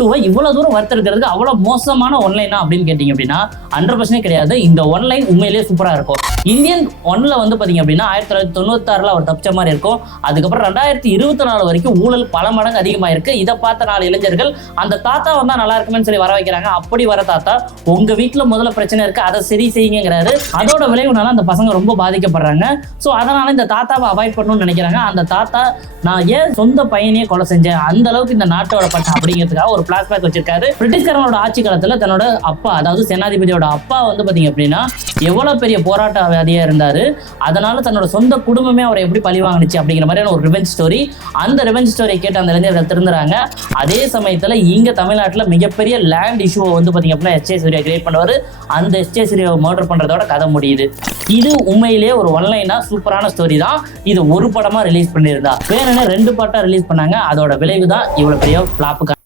2 இவ்வளவு தூரம் வர்த்திருக்கிறதுக்கு அவ்வளவு மோசமான ஒன்லைனா அப்படின்னு கேட்டீங்க அப்படின்னா 100% கிடையாது. இந்த ஒன்லைன் உண்மையிலேயே சூப்பரா இருக்கும். இந்தியன் 1ல வந்து பாத்தீங்க அப்படின்னா 1996ல அவர் தப்பிச்ச மாதிரி இருக்கும். அதுக்கப்புறம் 2024 வரைக்கும் ஊழல் பல மடங்கு அதிகமாயிருக்கு. இதை பார்த்த 4 இளைஞர்கள் அந்த தாத்தா வந்தா நல்லா இருக்குமே சொல்லி வர வைக்கிறாங்க. அப்படி வர தாத்தா உங்க வீட்டுல முதல்ல பிரச்சனை இருக்கு, அதை சரி செய்யுங்கிறாரு. அதோட விளைவுனால அந்த பசங்க ரொம்ப பாதிக்கப்படுறாங்க. சோ அதனால இந்த தாத்தாவை அவாய்ட் பண்ணணும்னு நினைக்கிறாங்க. அந்த தாத்தா நான் ஏன் சொந்த பையனையே கொலை செஞ்சேன், அந்த அளவுக்கு இந்த நாட்டோட பண்ண அப்படிங்கிறதுக்காக ஒரு பிளாஷ்பேக் வச்சிருக்காரு. பிரிட்டிஷ்காரனோட ஆட்சி காலத்துல தன்னோட அப்பா, அதாவது சேனாதிபதியோட அப்பா வந்து பாத்தீங்க அப்படின்னா எவ்வளவு பெரிய போராட்டவாதியா இருந்தாரு. அதனால தன்னோட சொந்த குடும்பமே அவரை எப்படி பழி வாங்கிச்சு அப்படிங்கிற மாதிரியான ஒரு ரிவெஞ்ச் ஸ்டோரி. அந்த ரிவெஞ்ச் ஸ்டோரியை கேட்டு அந்த இளைஞர்கள் திருந்துறாங்க. அதே சமயத்துல இங்க தமிழ்நாட்டுல மிகப்பெரிய லேண்ட் இஷ்யூவை வந்து பாத்தீங்க அப்படின்னா எஸ்.ஜே. சூர்யா கிரியேட் பண்ணுவாரு. அந்த எஸ்.ஜே. சூர்யாவை மர்டர் பண்றதோட கதை முடியுது. இது உண்மையிலேயே ஒரு ஒன்லைனா சூப்பரான ஸ்டோரி தான். இது ஒரு படமா ரிலீஸ் பண்ணியிருந்தா வேணும்னு 2 பார்ட்டா ரிலீஸ் பண்ணாங்க. அதோட விளைவு தான் இவ்வளவு பெரிய ஃபிளாப்புக்கு